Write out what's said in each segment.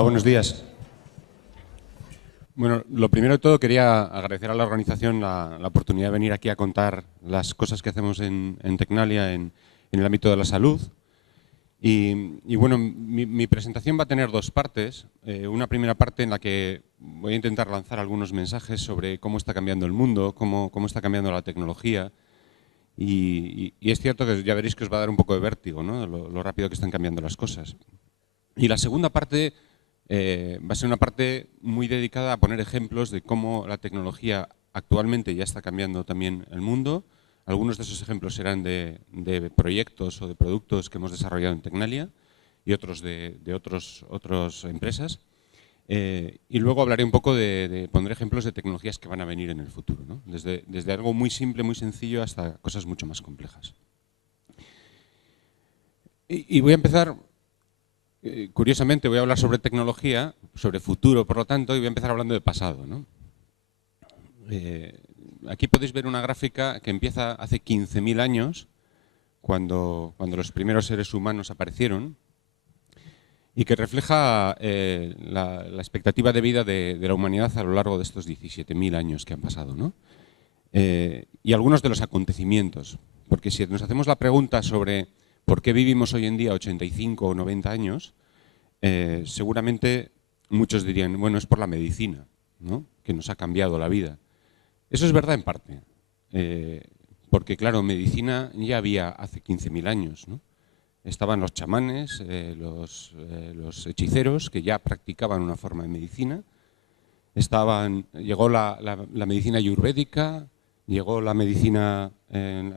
Hola, buenos días. Bueno, lo primero de todo quería agradecer a la organización la oportunidad de venir aquí a contar las cosas que hacemos en Tecnalia en el ámbito de la salud. Y bueno, mi presentación va a tener dos partes. Una primera parte en la que voy a intentar lanzar algunos mensajes sobre cómo está cambiando el mundo, cómo está cambiando la tecnología. Y es cierto que ya veréis que os va a dar un poco de vértigo, ¿no? Lo rápido que están cambiando las cosas. Y la segunda parte va a ser una parte muy dedicada a poner ejemplos de cómo la tecnología actualmente ya está cambiando también el mundo. Algunos de esos ejemplos serán de proyectos o de productos que hemos desarrollado en Tecnalia y otros de otras empresas. Y luego hablaré un poco pondré ejemplos de tecnologías que van a venir en el futuro, ¿no? Desde algo muy simple, muy sencillo, hasta cosas mucho más complejas. Y voy a empezar... curiosamente voy a hablar sobre tecnología, sobre futuro, por lo tanto, y voy a empezar hablando de pasado, ¿no? Aquí podéis ver una gráfica que empieza hace 15.000 años, cuando los primeros seres humanos aparecieron, y que refleja la expectativa de vida de la humanidad a lo largo de estos 17.000 años que han pasado, ¿no? Y algunos de los acontecimientos, porque si nos hacemos la pregunta sobre por qué vivimos hoy en día 85 o 90 años, seguramente muchos dirían, bueno, es por la medicina, ¿no? Que nos ha cambiado la vida. Eso es verdad en parte, porque claro, medicina ya había hace 15.000 años, ¿no? Estaban los chamanes, los hechiceros, que ya practicaban una forma de medicina. Llegó la medicina ayurvédica, llegó la medicina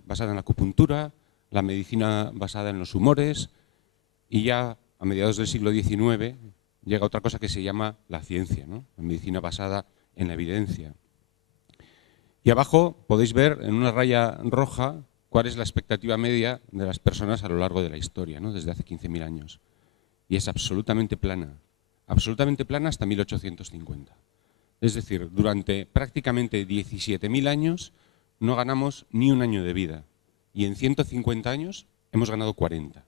basada en la acupuntura, la medicina basada en los humores, y ya a mediados del siglo XIX llega otra cosa que se llama la ciencia, ¿no? La medicina basada en la evidencia. Y abajo podéis ver en una raya roja cuál es la expectativa media de las personas a lo largo de la historia, ¿no? Desde hace 15.000 años. Y es absolutamente plana hasta 1850. Es decir, durante prácticamente 17.000 años no ganamos ni un año de vida. Y en 150 años hemos ganado 40.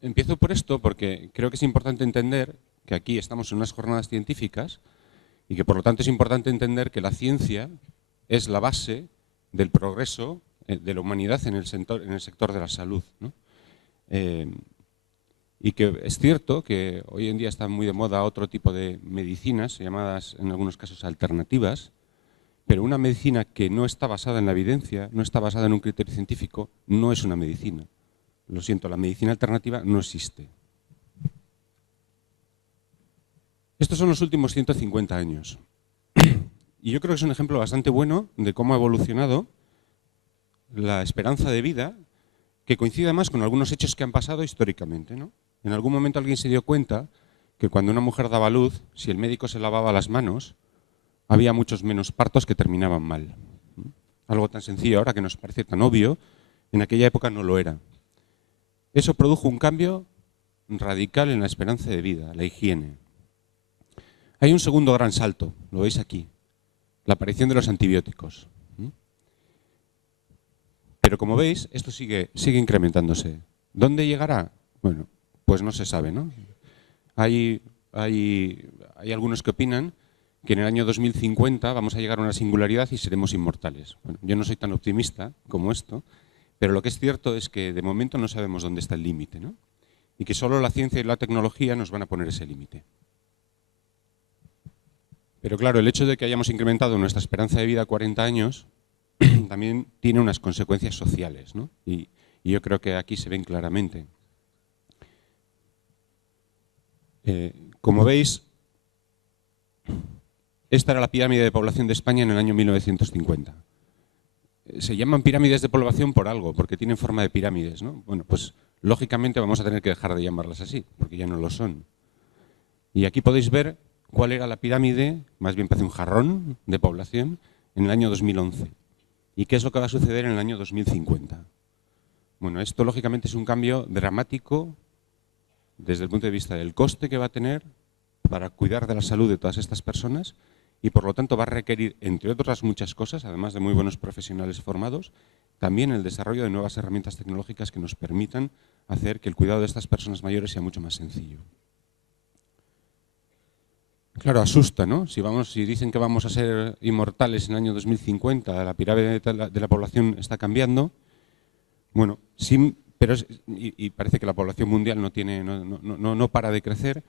Empiezo por esto porque creo que es importante entender que aquí estamos en unas jornadas científicas y que por lo tanto es importante entender que la ciencia es la base del progreso de la humanidad en el sector de la salud, ¿no? Y que es cierto que hoy en día está muy de moda otro tipo de medicinas, llamadas en algunos casos alternativas, pero una medicina que no está basada en la evidencia, no está basada en un criterio científico, no es una medicina. Lo siento, la medicina alternativa no existe. Estos son los últimos 150 años. Y yo creo que es un ejemplo bastante bueno de cómo ha evolucionado la esperanza de vida, que coincide más con algunos hechos que han pasado históricamente, ¿no? En algún momento alguien se dio cuenta que cuando una mujer daba luz, si el médico se lavaba las manos, había muchos menos partos que terminaban mal. Algo tan sencillo ahora que nos parece tan obvio, en aquella época no lo era. Eso produjo un cambio radical en la esperanza de vida, la higiene. Hay un segundo gran salto, lo veis aquí, la aparición de los antibióticos. Pero como veis, esto sigue incrementándose. ¿Dónde llegará? Bueno, pues no se sabe, ¿no? Hay algunos que opinan que en el año 2050 vamos a llegar a una singularidad y seremos inmortales. Bueno, yo no soy tan optimista como esto, pero lo que es cierto es que de momento no sabemos dónde está el límite, ¿no? Y que solo la ciencia y la tecnología nos van a poner ese límite. Pero claro, el hecho de que hayamos incrementado nuestra esperanza de vida a 40 años también tiene unas consecuencias sociales, ¿no? Y yo creo que aquí se ven claramente. Como veis, esta era la pirámide de población de España en el año 1950. Se llaman pirámides de población por algo, porque tienen forma de pirámides, ¿no? Bueno, pues lógicamente vamos a tener que dejar de llamarlas así, porque ya no lo son. Y aquí podéis ver cuál era la pirámide, más bien parece un jarrón de población, en el año 2011. ¿Y qué es lo que va a suceder en el año 2050? Bueno, esto lógicamente es un cambio dramático desde el punto de vista del coste que va a tener para cuidar de la salud de todas estas personas y por lo tanto va a requerir, entre otras muchas cosas, además de muy buenos profesionales formados, también el desarrollo de nuevas herramientas tecnológicas que nos permitan hacer que el cuidado de estas personas mayores sea mucho más sencillo. Claro, asusta, ¿no? Si dicen que vamos a ser inmortales en el año 2050, la pirámide de la población está cambiando, bueno, sí, pero y parece que la población mundial no para de crecer.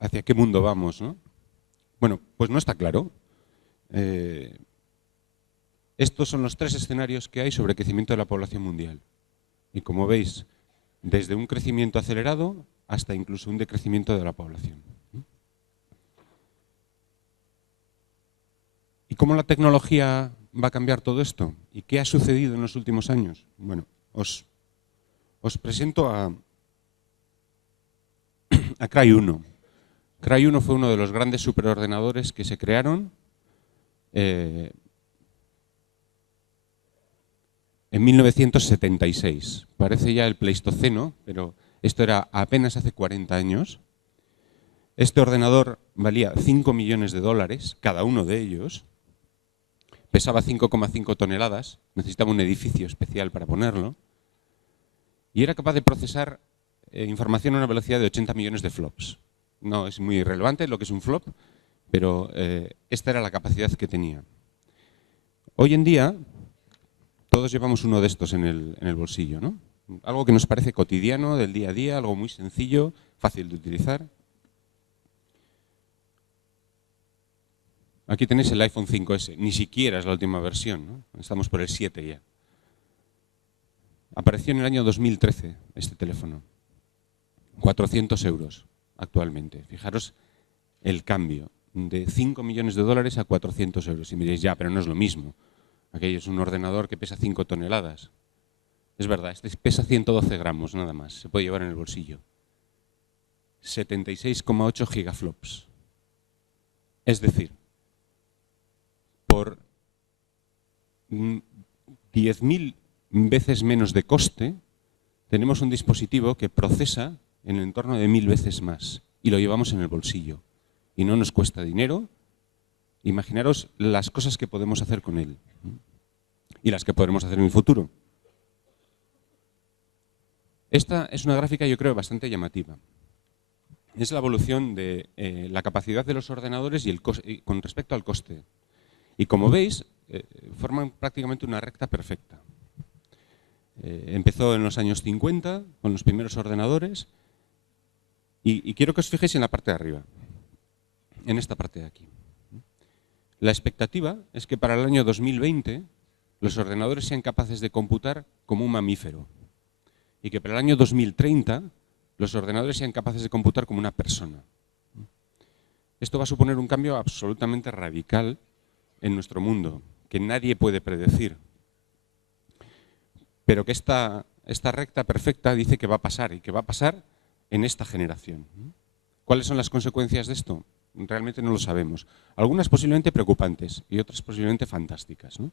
¿Hacia qué mundo vamos, no? Bueno, pues no está claro. Estos son los 3 escenarios que hay sobre el crecimiento de la población mundial. Y como veis, desde un crecimiento acelerado hasta incluso un decrecimiento de la población. ¿Y cómo la tecnología va a cambiar todo esto? ¿Y qué ha sucedido en los últimos años? Bueno, os presento a Cray-1. Cray-1 fue uno de los grandes superordenadores que se crearon en 1976. Parece ya el Pleistoceno, pero esto era apenas hace 40 años. Este ordenador valía 5 millones de dólares, cada uno de ellos. Pesaba 5,5 toneladas, necesitaba un edificio especial para ponerlo. Y era capaz de procesar información a una velocidad de 80 millones de flops. No es muy relevante lo que es un flop, pero esta era la capacidad que tenía. Hoy en día, todos llevamos uno de estos en el bolsillo, ¿no? Algo que nos parece cotidiano, del día a día, algo muy sencillo, fácil de utilizar. Aquí tenéis el iPhone 5S, ni siquiera es la última versión, ¿no? Estamos por el 7 ya. Apareció en el año 2013 este teléfono. 400 euros actualmente. Fijaros el cambio de 5 millones de dólares a 400 euros. Y me diréis, ya, pero no es lo mismo. Aquello es un ordenador que pesa 5 toneladas. Es verdad, este pesa 112 gramos nada más. Se puede llevar en el bolsillo. 76,8 gigaflops. Es decir, por 10.000 veces menos de coste, tenemos un dispositivo que procesa en el entorno de 1000 veces más y lo llevamos en el bolsillo. Y no nos cuesta dinero. Imaginaros las cosas que podemos hacer con él y las que podremos hacer en el futuro. Esta es una gráfica, yo creo, bastante llamativa. Es la evolución de la capacidad de los ordenadores y con respecto al coste. Y como veis, forman prácticamente una recta perfecta. Empezó en los años 50 con los primeros ordenadores y quiero que os fijéis en la parte de arriba, en esta parte de aquí. La expectativa es que para el año 2020 los ordenadores sean capaces de computar como un mamífero y que para el año 2030 los ordenadores sean capaces de computar como una persona. Esto va a suponer un cambio absolutamente radical en nuestro mundo, que nadie puede predecir, pero que esta recta perfecta dice que va a pasar y que va a pasar en esta generación. ¿Cuáles son las consecuencias de esto? Realmente no lo sabemos. Algunas posiblemente preocupantes y otras posiblemente fantásticas, ¿no?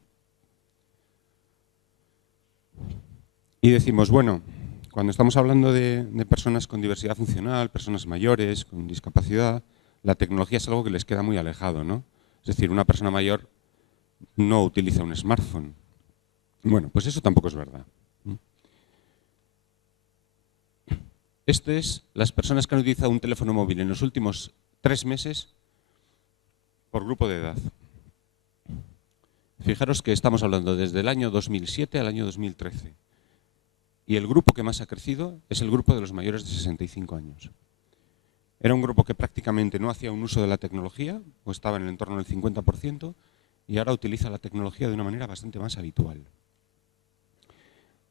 Y decimos, bueno, cuando estamos hablando de personas con diversidad funcional, personas mayores, con discapacidad, la tecnología es algo que les queda muy alejado, ¿no? Es decir, una persona mayor no utiliza un smartphone. Bueno, pues eso tampoco es verdad. Esto es las personas que han utilizado un teléfono móvil en los últimos 3 meses por grupo de edad. Fijaros que estamos hablando desde el año 2007 al año 2013. Y el grupo que más ha crecido es el grupo de los mayores de 65 años. Era un grupo que prácticamente no hacía un uso de la tecnología, o estaba en el entorno del 50%, y ahora utiliza la tecnología de una manera bastante más habitual.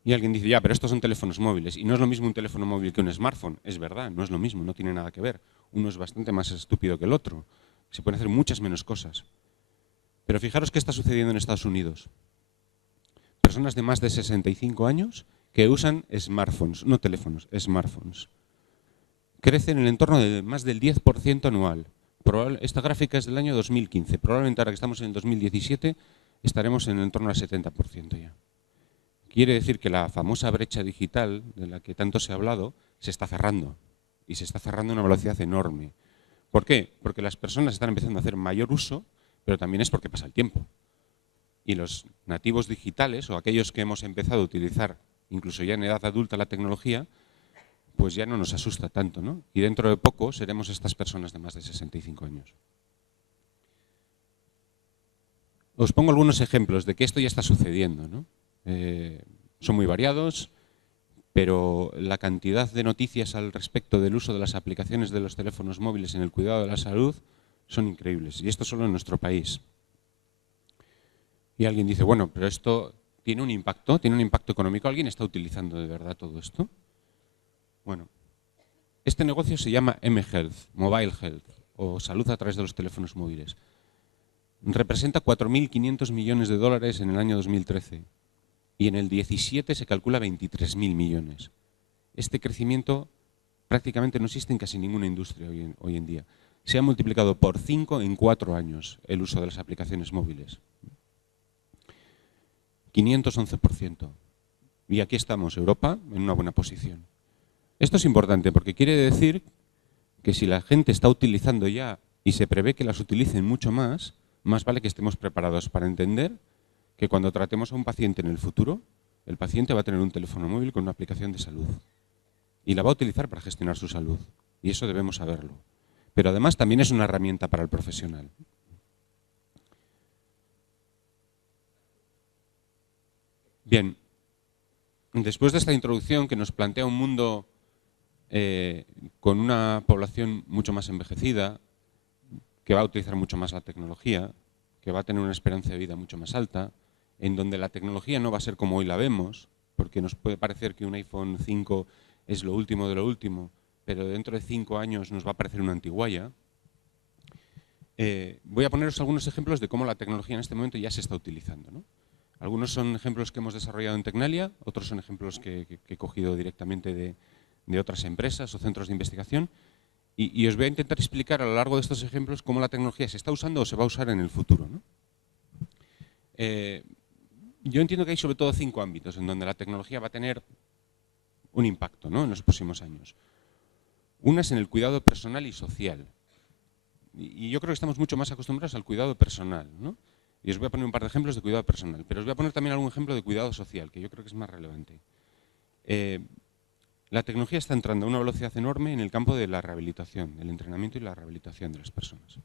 Y alguien dice, ya, pero estos son teléfonos móviles, y no es lo mismo un teléfono móvil que un smartphone. Es verdad, no es lo mismo, no tiene nada que ver. Uno es bastante más estúpido que el otro. Se pueden hacer muchas menos cosas. Pero fijaros qué está sucediendo en Estados Unidos. Personas de más de 65 años que usan smartphones, no teléfonos, smartphones. Crecen en el entorno de más del 10% anual. Esta gráfica es del año 2015. Probablemente ahora que estamos en el 2017 estaremos en el entorno del 70% ya. Quiere decir que la famosa brecha digital de la que tanto se ha hablado se está cerrando. Y se está cerrando a una velocidad enorme. ¿Por qué? Porque las personas están empezando a hacer mayor uso pero también es porque pasa el tiempo. Y los nativos digitales, o aquellos que hemos empezado a utilizar incluso ya en edad adulta la tecnología, pues ya no nos asusta tanto, ¿no? Y dentro de poco seremos estas personas de más de 65 años. Os pongo algunos ejemplos de que esto ya está sucediendo, ¿no? Son muy variados, pero la cantidad de noticias al respecto del uso de las aplicaciones de los teléfonos móviles en el cuidado de la salud son increíbles. Y esto solo en nuestro país. Y alguien dice, bueno, pero esto tiene un impacto económico. ¿Alguien está utilizando de verdad todo esto? Bueno, este negocio se llama mHealth, Mobile Health, o salud a través de los teléfonos móviles. Representa 4.500 millones de dólares en el año 2013 y en el 17 se calcula 23.000 millones. Este crecimiento prácticamente no existe en casi ninguna industria hoy en día. Se ha multiplicado por 5 en 4 años el uso de las aplicaciones móviles. 511%. Y aquí estamos, Europa, en una buena posición. Esto es importante porque quiere decir que si la gente está utilizando ya y se prevé que las utilicen mucho más vale que estemos preparados para entender que cuando tratemos a un paciente en el futuro, el paciente va a tener un teléfono móvil con una aplicación de salud y la va a utilizar para gestionar su salud. Y eso debemos saberlo. Pero además también es una herramienta para el profesional. Bien, después de esta introducción que nos plantea un mundo con una población mucho más envejecida, que va a utilizar mucho más la tecnología, que va a tener una esperanza de vida mucho más alta, en donde la tecnología no va a ser como hoy la vemos, porque nos puede parecer que un iPhone 5 es lo último de lo último, pero dentro de 5 años nos va a parecer una antiguaya. Voy a poneros algunos ejemplos de cómo la tecnología en este momento ya se está utilizando, ¿no? Algunos son ejemplos que hemos desarrollado en Tecnalia, otros son ejemplos que he cogido directamente de otras empresas o centros de investigación. Y os voy a intentar explicar a lo largo de estos ejemplos cómo la tecnología se está usando o se va a usar en el futuro, ¿no? Yo entiendo que hay sobre todo 5 ámbitos en donde la tecnología va a tener un impacto, ¿no?, en los próximos años. Una es en el cuidado personal y social. Y yo creo que estamos mucho más acostumbrados al cuidado personal, ¿no? Y os voy a poner un par de ejemplos de cuidado personal, pero os voy a poner también algún ejemplo de cuidado social, que yo creo que es más relevante. La tecnología está entrando a una velocidad enorme en el campo de la rehabilitación, del entrenamiento y la rehabilitación de las personas.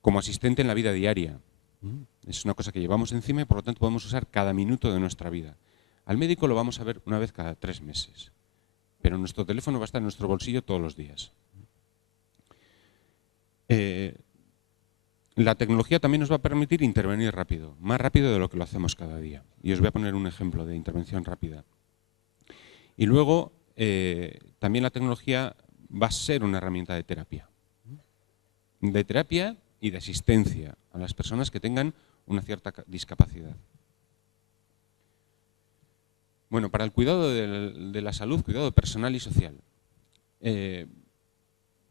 Como asistente en la vida diaria. Es una cosa que llevamos encima y por lo tanto podemos usar cada minuto de nuestra vida. Al médico lo vamos a ver una vez cada 3 meses, pero nuestro teléfono va a estar en nuestro bolsillo todos los días. La tecnología también nos va a permitir intervenir rápido, más rápido de lo que lo hacemos cada día. Y os voy a poner un ejemplo de intervención rápida. Y luego, también la tecnología va a ser una herramienta de terapia. De terapia y de asistencia a las personas que tengan una cierta discapacidad. Bueno, para el cuidado de la salud, cuidado personal y social,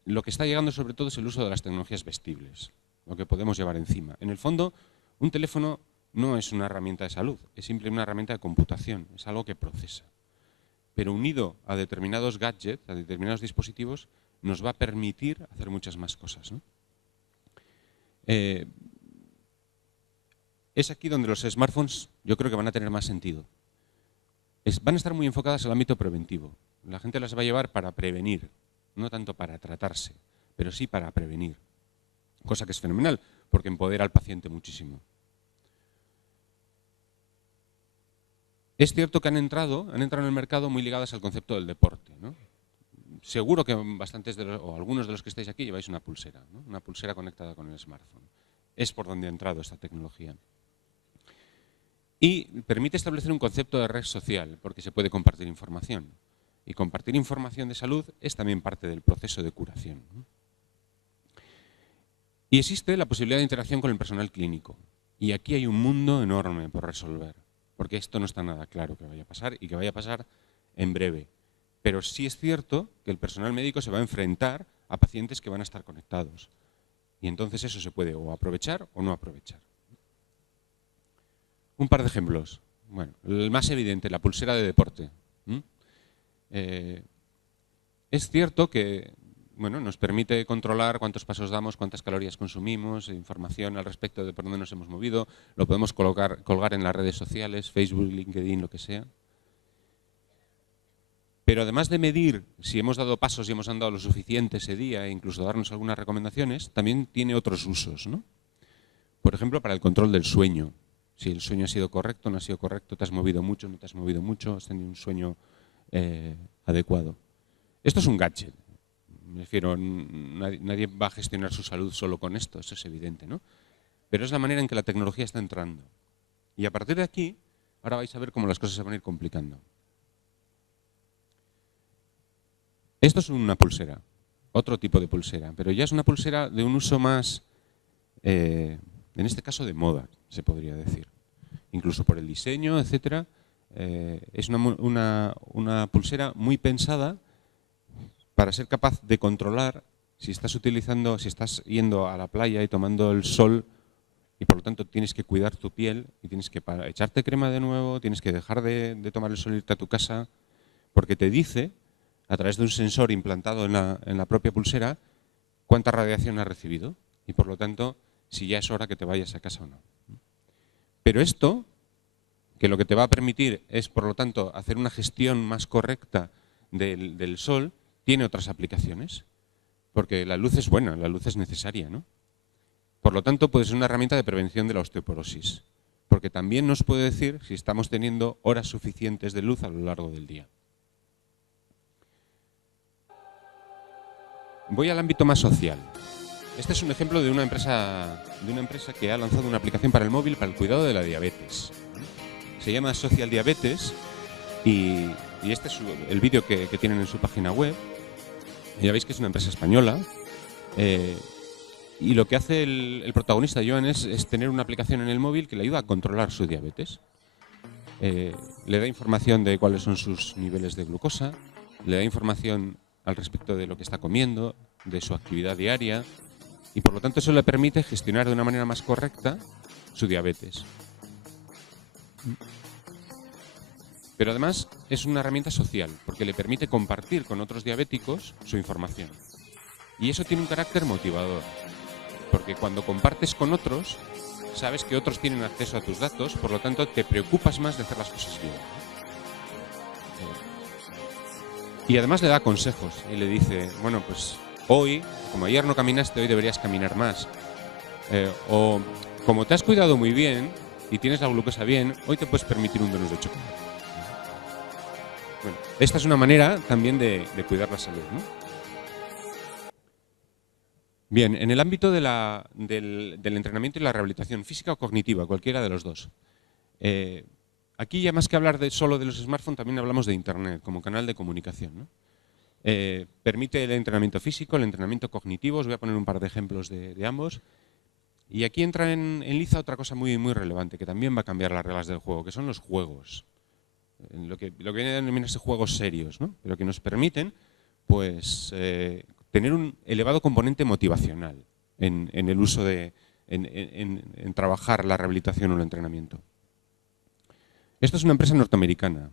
lo que está llegando sobre todo es el uso de las tecnologías vestibles, lo que podemos llevar encima. En el fondo, un teléfono no es una herramienta de salud, es simplemente una herramienta de computación, es algo que procesa. Pero unido a determinados gadgets, a determinados dispositivos, nos va a permitir hacer muchas más cosas, ¿no? Es aquí donde los smartphones yo creo que van a tener más sentido. Van a estar muy enfocadas al ámbito preventivo. La gente las va a llevar para prevenir, no tanto para tratarse, pero sí para prevenir. Cosa que es fenomenal, porque empodera al paciente muchísimo. Es cierto que han entrado en el mercado muy ligadas al concepto del deporte, ¿no? Seguro que bastantes o algunos de los que estáis aquí lleváis una pulsera, ¿no? Una pulsera conectada con el smartphone. Es por donde ha entrado esta tecnología. Y permite establecer un concepto de red social, porque se puede compartir información. Y compartir información de salud es también parte del proceso de curación, ¿no? Y existe la posibilidad de interacción con el personal clínico. Y aquí hay un mundo enorme por resolver, porque esto no está nada claro que vaya a pasar y que vaya a pasar en breve. Pero sí es cierto que el personal médico se va a enfrentar a pacientes que van a estar conectados. Y entonces eso se puede o aprovechar o no aprovechar. Un par de ejemplos. Bueno, el más evidente, la pulsera de deporte. Es cierto que bueno, nos permite controlar cuántos pasos damos, cuántas calorías consumimos, información al respecto de por dónde nos hemos movido. Lo podemos colgar en las redes sociales, Facebook, LinkedIn, lo que sea. Pero además de medir si hemos dado pasos y hemos andado lo suficiente ese día e incluso darnos algunas recomendaciones, también tiene otros usos, ¿no? Por ejemplo, para el control del sueño. Si el sueño ha sido correcto, no ha sido correcto, te has movido mucho, no te has movido mucho, has tenido un sueño adecuado. Esto es un gadget. Me refiero, nadie va a gestionar su salud solo con esto, eso es evidente, ¿no? Pero es la manera en que la tecnología está entrando. Y a partir de aquí, ahora vais a ver cómo las cosas se van a ir complicando. Esto es una pulsera, otro tipo de pulsera, pero ya es una pulsera de un uso más, en este caso de moda, se podría decir. Incluso por el diseño, etcétera. Es una pulsera muy pensada para ser capaz de controlar si estás yendo a la playa y tomando el sol y por lo tanto tienes que cuidar tu piel y tienes que echarte crema de nuevo, tienes que dejar de tomar el sol e irte a tu casa, porque te dice, a través de un sensor implantado en la propia pulsera, cuánta radiación has recibido y por lo tanto si ya es hora que te vayas a casa o no. Pero esto, que lo que te va a permitir es por lo tanto hacer una gestión más correcta del sol, tiene otras aplicaciones, porque la luz es buena, la luz es necesaria, ¿no? Por lo tanto, puede ser una herramienta de prevención de la osteoporosis, porque también nos puede decir si estamos teniendo horas suficientes de luz a lo largo del día. Voy al ámbito más social. Este es un ejemplo de una empresa que ha lanzado una aplicación para el móvil para el cuidado de la diabetes. Se llama Social Diabetes y este es el vídeo que tienen en su página web. Ya veis que es una empresa española y lo que hace el protagonista, Joan, es tener una aplicación en el móvil que le ayuda a controlar su diabetes. Le da información de cuáles son sus niveles de glucosa, le da información al respecto de lo que está comiendo, de su actividad diaria y por lo tanto eso le permite gestionar de una manera más correcta su diabetes. Pero además es una herramienta social, porque le permite compartir con otros diabéticos su información. Y eso tiene un carácter motivador, porque cuando compartes con otros, sabes que otros tienen acceso a tus datos, por lo tanto te preocupas más de hacer las cosas bien. Y además le da consejos y le dice, bueno, pues hoy, como ayer no caminaste, hoy deberías caminar más. O como te has cuidado muy bien y tienes la glucosa bien, hoy te puedes permitir un donut de chocolate. Bueno, esta es una manera también de cuidar la salud, ¿no? Bien, en el ámbito del entrenamiento y la rehabilitación física o cognitiva, cualquiera de los dos. Aquí ya más que hablar solo de los smartphones, también hablamos de Internet como canal de comunicación, ¿no? Permite el entrenamiento físico, el entrenamiento cognitivo. Os voy a poner un par de ejemplos de ambos. Y aquí entra en liza otra cosa muy, muy relevante, que también va a cambiar las reglas del juego, que son los juegos. Lo que viene a denominarse juegos serios, ¿no? Pero que nos permiten pues, tener un elevado componente motivacional en el uso en trabajar la rehabilitación o el entrenamiento. Esto es una empresa norteamericana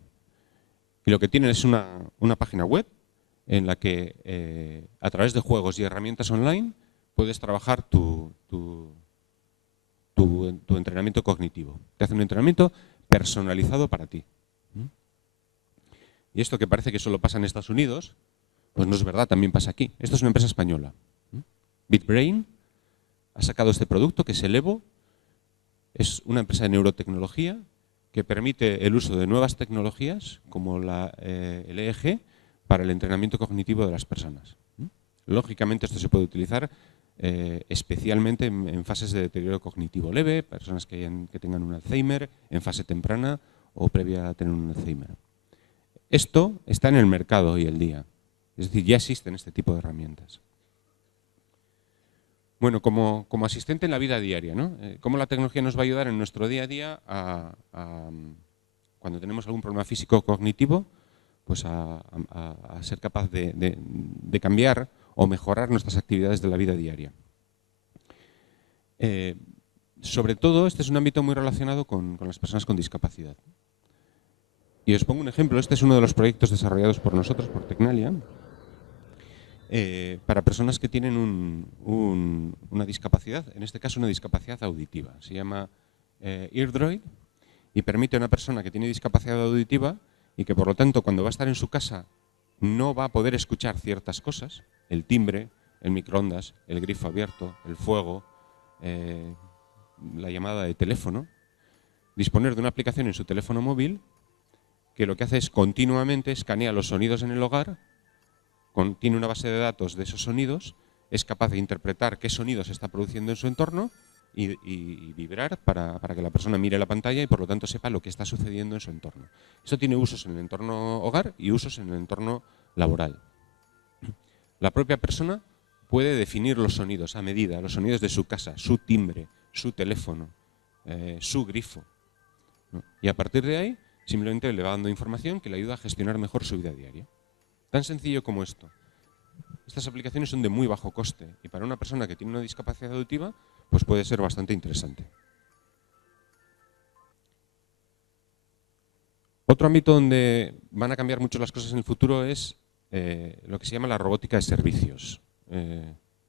y lo que tienen es una página web en la que a través de juegos y herramientas online puedes trabajar tu entrenamiento cognitivo. Te hace un entrenamiento personalizado para ti. Y esto que parece que solo pasa en Estados Unidos, pues no es verdad, también pasa aquí. Esto es una empresa española. BitBrain ha sacado este producto que es el Evo. Es una empresa de neurotecnología que permite el uso de nuevas tecnologías como el EEG para el entrenamiento cognitivo de las personas. Lógicamente esto se puede utilizar especialmente en fases de deterioro cognitivo leve, personas que tengan un Alzheimer en fase temprana o previa a tener un Alzheimer. Esto está en el mercado hoy en día, es decir, ya existen este tipo de herramientas. Bueno, como asistente en la vida diaria, ¿no? ¿Cómo la tecnología nos va a ayudar en nuestro día a día cuando tenemos algún problema físico o cognitivo, pues a ser capaz de cambiar o mejorar nuestras actividades de la vida diaria? Sobre todo, este es un ámbito muy relacionado con las personas con discapacidad. Y os pongo un ejemplo. Este es uno de los proyectos desarrollados por nosotros, por Tecnalia. para personas que tienen una discapacidad, en este caso una discapacidad auditiva. Se llama EarDroid y permite a una persona que tiene discapacidad auditiva y que por lo tanto cuando va a estar en su casa no va a poder escuchar ciertas cosas, el timbre, el microondas, el grifo abierto, el fuego, la llamada de teléfono, disponer de una aplicación en su teléfono móvil que lo que hace es continuamente escanea los sonidos en el hogar, tiene una base de datos de esos sonidos, es capaz de interpretar qué sonido se está produciendo en su entorno y vibrar para que la persona mire la pantalla y por lo tanto sepa lo que está sucediendo en su entorno. Esto tiene usos en el entorno hogar y usos en el entorno laboral. La propia persona puede definir los sonidos a medida, los sonidos de su casa, su timbre, su teléfono, su grifo, ¿no? Y a partir de ahí simplemente le va dando información que le ayuda a gestionar mejor su vida diaria. Tan sencillo como esto. Estas aplicaciones son de muy bajo coste y para una persona que tiene una discapacidad auditiva pues puede ser bastante interesante. Otro ámbito donde van a cambiar mucho las cosas en el futuro es lo que se llama la robótica de servicios.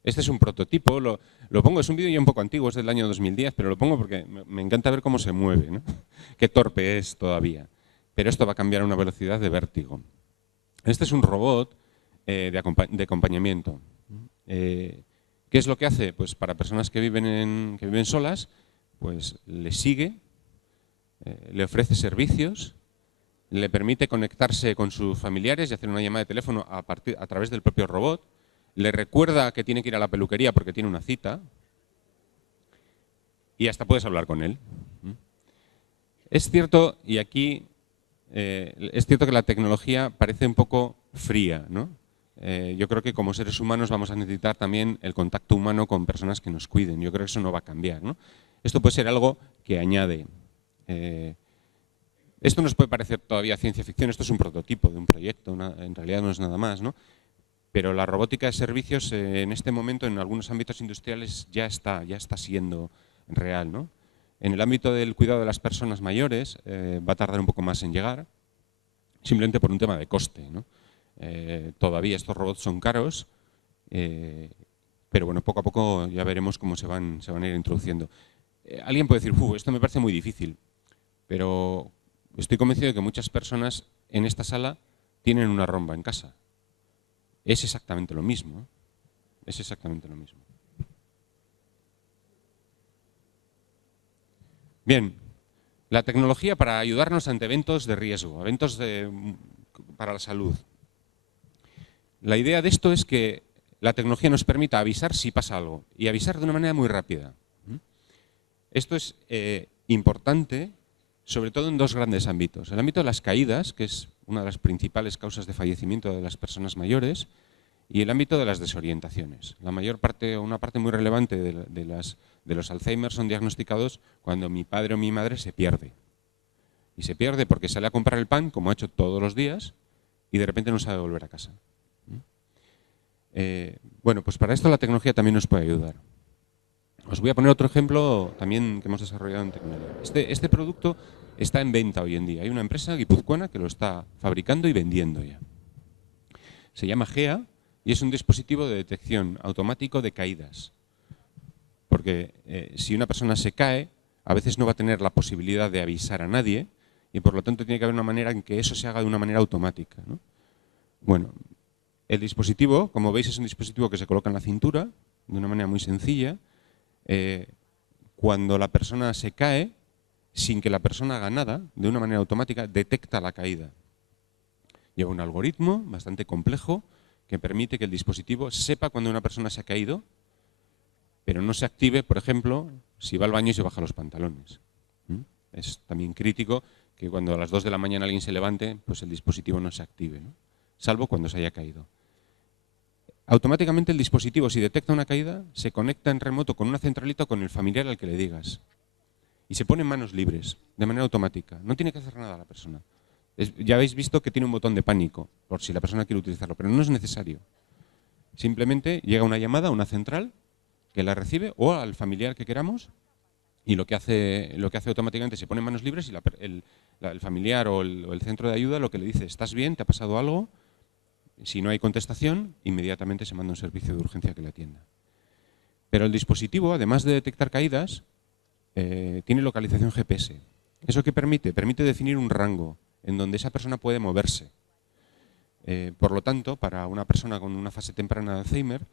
Este es un prototipo, lo pongo, es un vídeo ya un poco antiguo, es del año 2010, pero lo pongo porque me encanta ver cómo se mueve, ¿no? Qué torpe es todavía. Pero esto va a cambiar a una velocidad de vértigo. Este es un robot de acompañamiento. ¿Qué es lo que hace? Pues para personas que viven solas, pues le sigue, le ofrece servicios, le permite conectarse con sus familiares y hacer una llamada de teléfono a través del propio robot, le recuerda que tiene que ir a la peluquería porque tiene una cita y hasta puedes hablar con él. Es cierto, y aquí es cierto que la tecnología parece un poco fría, ¿no? Yo creo que como seres humanos vamos a necesitar también el contacto humano con personas que nos cuiden. Yo creo que eso no va a cambiar, ¿no? Esto puede ser algo que añade. Esto nos puede parecer todavía ciencia ficción, esto es un prototipo de un proyecto, en realidad no es nada más, ¿no? Pero la robótica de servicios en este momento en algunos ámbitos industriales ya está siendo real, ¿no? En el ámbito del cuidado de las personas mayores va a tardar un poco más en llegar, simplemente por un tema de coste, ¿no? Todavía estos robots son caros, pero bueno, poco a poco ya veremos cómo se van a ir introduciendo. Alguien puede decir, esto me parece muy difícil, pero estoy convencido de que muchas personas en esta sala tienen una romba en casa. Es exactamente lo mismo. Es exactamente lo mismo. Bien, la tecnología para ayudarnos ante eventos de riesgo, eventos para la salud. La idea de esto es que la tecnología nos permita avisar si pasa algo y avisar de una manera muy rápida. Esto es importante, sobre todo en dos grandes ámbitos. El ámbito de las caídas, que es una de las principales causas de fallecimiento de las personas mayores, y el ámbito de las desorientaciones. La mayor parte, o una parte muy relevante de los Alzheimer son diagnosticados cuando mi padre o mi madre se pierde. Y se pierde porque sale a comprar el pan, como ha hecho todos los días, y de repente no sabe volver a casa. Bueno, pues para esto la tecnología también nos puede ayudar. Os voy a poner otro ejemplo también que hemos desarrollado en tecnología. Este producto está en venta hoy en día. Hay una empresa guipuzcoana que lo está fabricando y vendiendo ya. Se llama GEA y es un dispositivo de detección automático de caídas. Porque si una persona se cae, a veces no va a tener la posibilidad de avisar a nadie y por lo tanto tiene que haber una manera en que eso se haga de una manera automática, ¿no? Bueno, el dispositivo, como veis, es un dispositivo que se coloca en la cintura de una manera muy sencilla. Cuando la persona se cae, sin que la persona haga nada, de una manera automática, detecta la caída. Lleva un algoritmo bastante complejo que permite que el dispositivo sepa cuando una persona se ha caído, pero no se active, por ejemplo, si va al baño y se baja los pantalones. Es también crítico que cuando a las 2 de la mañana alguien se levante, pues el dispositivo no se active, ¿no? Salvo cuando se haya caído. Automáticamente el dispositivo, si detecta una caída, se conecta en remoto con una centralita o con el familiar al que le digas. Y se pone en manos libres, de manera automática. No tiene que hacer nada la persona. Ya habéis visto que tiene un botón de pánico, por si la persona quiere utilizarlo, pero no es necesario. Simplemente llega una llamada a una central que la recibe o al familiar que queramos y lo que hace automáticamente se pone en manos libres y el familiar o el centro de ayuda lo que le dice, ¿estás bien? ¿Te ha pasado algo? Si no hay contestación, inmediatamente se manda un servicio de urgencia que le atienda. Pero el dispositivo, además de detectar caídas, tiene localización GPS. ¿Eso qué permite? Permite definir un rango en donde esa persona puede moverse. Por lo tanto, para una persona con una fase temprana de Alzheimer,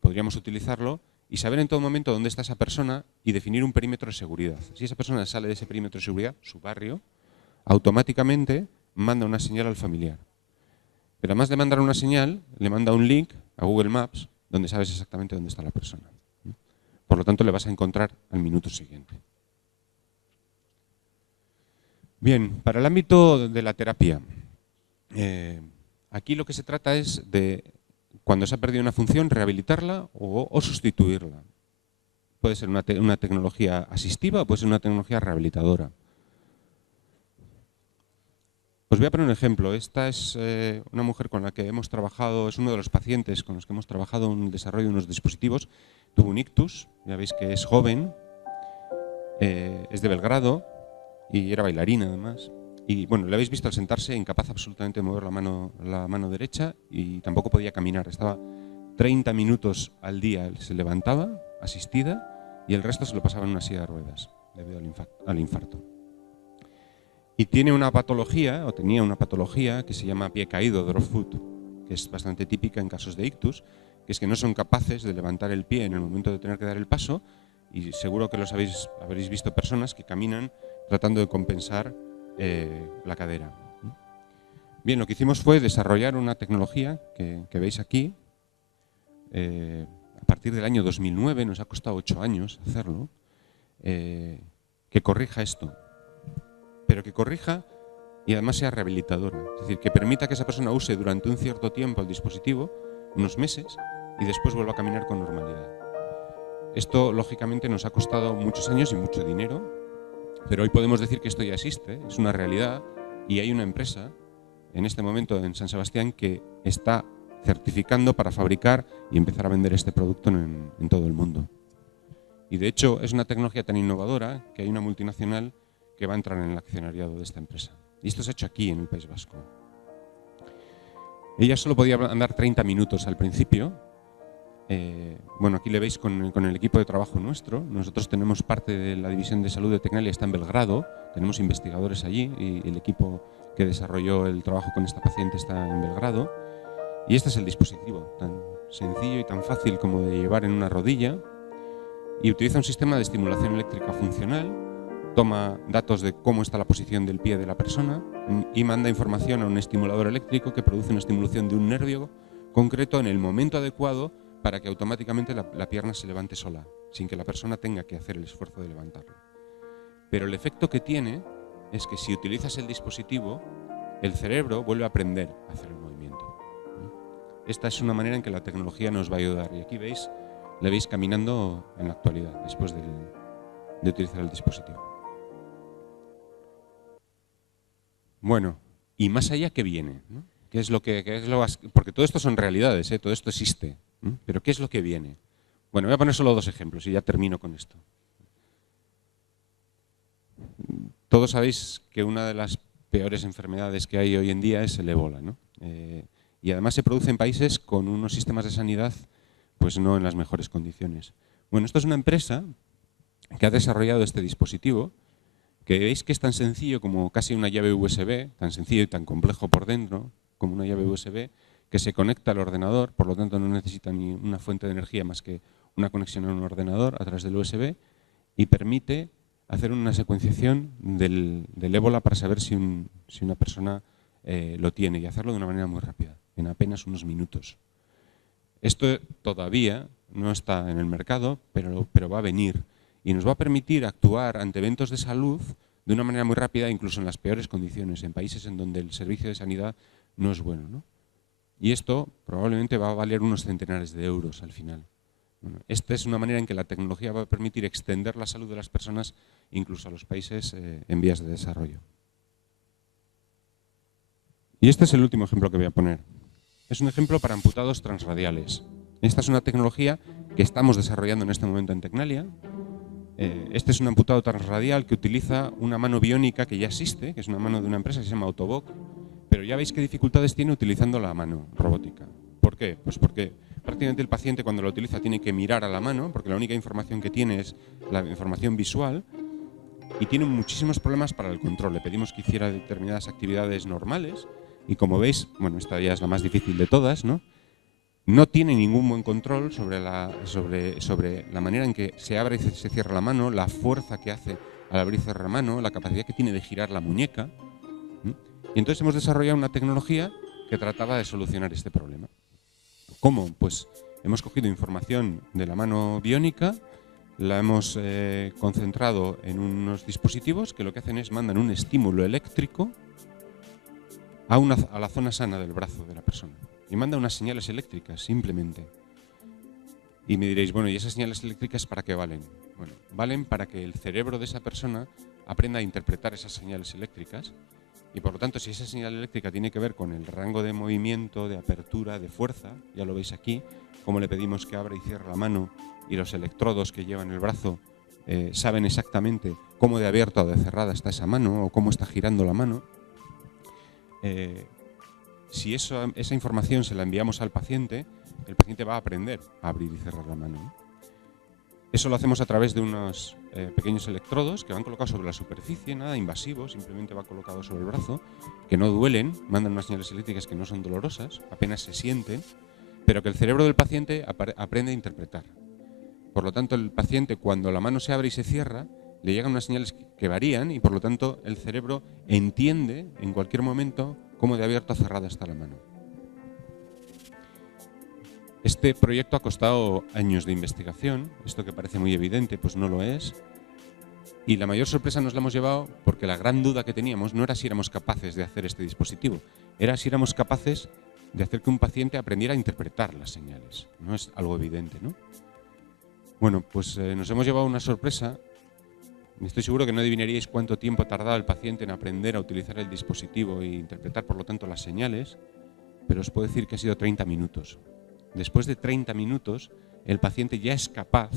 podríamos utilizarlo y saber en todo momento dónde está esa persona y definir un perímetro de seguridad. Si esa persona sale de ese perímetro de seguridad, su barrio, automáticamente manda una señal al familiar. Pero además de mandar una señal, le manda un link a Google Maps donde sabes exactamente dónde está la persona. Por lo tanto, le vas a encontrar al minuto siguiente. Bien, para el ámbito de la terapia, aquí lo que se trata es de, cuando se ha perdido una función, rehabilitarla o sustituirla. Puede ser una tecnología asistiva o puede ser una tecnología rehabilitadora. Os voy a poner un ejemplo. Esta es una mujer con la que hemos trabajado, es uno de los pacientes con los que hemos trabajado en el desarrollo de unos dispositivos. Tuvo un ictus, ya veis que es joven, es de Belgrado y era bailarina además. Y bueno, le habéis visto al sentarse incapaz absolutamente de mover la mano derecha y tampoco podía caminar. Estaba 30 minutos al día, se levantaba, asistida, y el resto se lo pasaba en una silla de ruedas debido al infarto. Y tiene una patología, o tenía una patología, que se llama pie caído, drop foot, que es bastante típica en casos de ictus, que es que no son capaces de levantar el pie en el momento de tener que dar el paso, y seguro que habréis visto personas que caminan tratando de compensar la cadera. Bien, lo que hicimos fue desarrollar una tecnología que veis aquí. A partir del año 2009, nos ha costado 8 años hacerlo, que corrija esto. Pero que corrija y además sea rehabilitadora. Es decir, que permita que esa persona use durante un cierto tiempo el dispositivo, unos meses, y después vuelva a caminar con normalidad. Esto, lógicamente, nos ha costado muchos años y mucho dinero, pero hoy podemos decir que esto ya existe, es una realidad, y hay una empresa, en este momento en San Sebastián, que está certificando para fabricar y empezar a vender este producto en todo el mundo. Y de hecho, es una tecnología tan innovadora que hay una multinacional que va a entrar en el accionariado de esta empresa. Y esto se ha hecho aquí, en el País Vasco. Ella solo podía andar 30 minutos al principio. Bueno, aquí le veis con el equipo de trabajo nuestro. Nosotros tenemos parte de la división de salud de Tecnalia, está en Belgrado. Tenemos investigadores allí y el equipo que desarrolló el trabajo con esta paciente está en Belgrado. Y este es el dispositivo, tan sencillo y tan fácil como de llevar en una rodilla. Y utiliza un sistema de estimulación eléctrica funcional. Toma datos de cómo está la posición del pie de la persona y manda información a un estimulador eléctrico que produce una estimulación de un nervio concreto en el momento adecuado para que automáticamente la pierna se levante sola, sin que la persona tenga que hacer el esfuerzo de levantarla. Pero el efecto que tiene es que si utilizas el dispositivo, el cerebro vuelve a aprender a hacer el movimiento. Esta es una manera en que la tecnología nos va a ayudar. Y aquí veis, le veis caminando en la actualidad, después de utilizar el dispositivo. Bueno, y más allá, ¿qué viene? ¿No? Porque todo esto son realidades, todo esto existe. Pero ¿qué es lo que viene? Bueno, voy a poner solo 2 ejemplos y ya termino con esto. Todos sabéis que una de las peores enfermedades que hay hoy en día es el ébola, ¿no? Y además se produce en países con unos sistemas de sanidad pues no en las mejores condiciones. Bueno, esto es una empresa que ha desarrollado este dispositivo, que veis que es tan sencillo como casi una llave USB, tan sencillo y tan complejo por dentro como una llave USB, que se conecta al ordenador, por lo tanto no necesita ni una fuente de energía más que una conexión a un ordenador a través del USB, y permite hacer una secuenciación del ébola para saber si una persona lo tiene, y hacerlo de una manera muy rápida, en apenas unos minutos. Esto todavía no está en el mercado, pero va a venir. Y nos va a permitir actuar ante eventos de salud de una manera muy rápida, incluso en las peores condiciones, en países en donde el servicio de sanidad no es bueno, ¿no? Y esto probablemente va a valer unos centenares de euros al final. Bueno, esta es una manera en que la tecnología va a permitir extender la salud de las personas incluso a los países en vías de desarrollo. Y este es el último ejemplo que voy a poner. Es un ejemplo para amputados transradiales. Esta es una tecnología que estamos desarrollando en este momento en Tecnalia. Este es un amputado transradial que utiliza una mano biónica que ya existe, que es una mano de una empresa que se llama Autoboc, Pero ya veis qué dificultades tiene utilizando la mano robótica. ¿Por qué? Pues porque prácticamente el paciente cuando lo utiliza tiene que mirar a la mano, porque la única información que tiene es la información visual, y tiene muchísimos problemas para el control. Le pedimos que hiciera determinadas actividades normales y como veis, bueno, esta ya es la más difícil de todas, ¿no? No tiene ningún buen control sobre la manera en que se abre y se cierra la mano, la fuerza que hace al abrir y cerrar la mano, la capacidad que tiene de girar la muñeca. Y entonces hemos desarrollado una tecnología que trataba de solucionar este problema. ¿Cómo? Pues hemos cogido información de la mano biónica, la hemos concentrado en unos dispositivos que lo que hacen es mandan un estímulo eléctrico a la zona sana del brazo de la persona. Y manda unas señales eléctricas, simplemente. Y me diréis, bueno, ¿y esas señales eléctricas para qué valen? Bueno, valen para que el cerebro de esa persona aprenda a interpretar esas señales eléctricas. Y por lo tanto, si esa señal eléctrica tiene que ver con el rango de movimiento, de apertura, de fuerza, ya lo veis aquí, cómo le pedimos que abra y cierre la mano y los electrodos que llevan el brazo saben exactamente cómo de abierta o de cerrada está esa mano o cómo está girando la mano. Si esa información se la enviamos al paciente, el paciente va a aprender a abrir y cerrar la mano. Eso lo hacemos a través de unos pequeños electrodos que van colocados sobre la superficie, nada invasivo, simplemente va colocado sobre el brazo, que no duelen, mandan unas señales eléctricas que no son dolorosas, apenas se sienten, pero que el cerebro del paciente aprende a interpretar. Por lo tanto, el paciente, cuando la mano se abre y se cierra, le llegan unas señales que varían y por lo tanto el cerebro entiende en cualquier momento cómo de abierta o cerrada está la mano. Este proyecto ha costado años de investigación, esto que parece muy evidente pues no lo es, y la mayor sorpresa nos la hemos llevado porque la gran duda que teníamos no era si éramos capaces de hacer este dispositivo, era si éramos capaces de hacer que un paciente aprendiera a interpretar las señales. No es algo evidente, ¿no? Bueno, pues nos hemos llevado una sorpresa. Estoy seguro que no adivinaríais cuánto tiempo ha tardado el paciente en aprender a utilizar el dispositivo e interpretar, por lo tanto, las señales, pero os puedo decir que ha sido 30 minutos. Después de 30 minutos, el paciente ya es capaz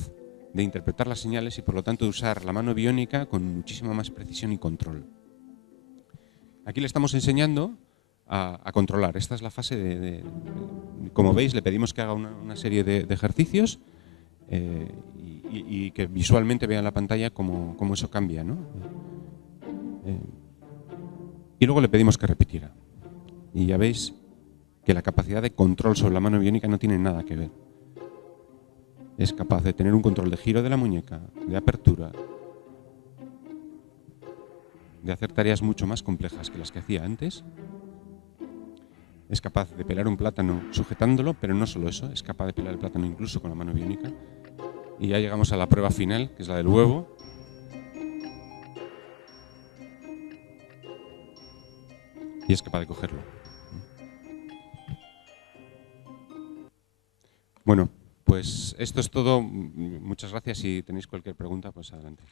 de interpretar las señales y, por lo tanto, de usar la mano biónica con muchísima más precisión y control. Aquí le estamos enseñando a controlar. Esta es la fase como veis, le pedimos que haga una serie de ejercicios y que visualmente vea en la pantalla cómo eso cambia, ¿no? Y luego le pedimos que repitiera. Y ya veis que la capacidad de control sobre la mano biónica no tiene nada que ver. Es capaz de tener un control de giro de la muñeca, de apertura, de hacer tareas mucho más complejas que las que hacía antes. Es capaz de pelar un plátano sujetándolo, pero no solo eso, es capaz de pelar el plátano incluso con la mano biónica. Y ya llegamos a la prueba final, que es la del huevo. Y es capaz de cogerlo. Bueno, pues esto es todo. Muchas gracias. Si tenéis cualquier pregunta, pues adelante.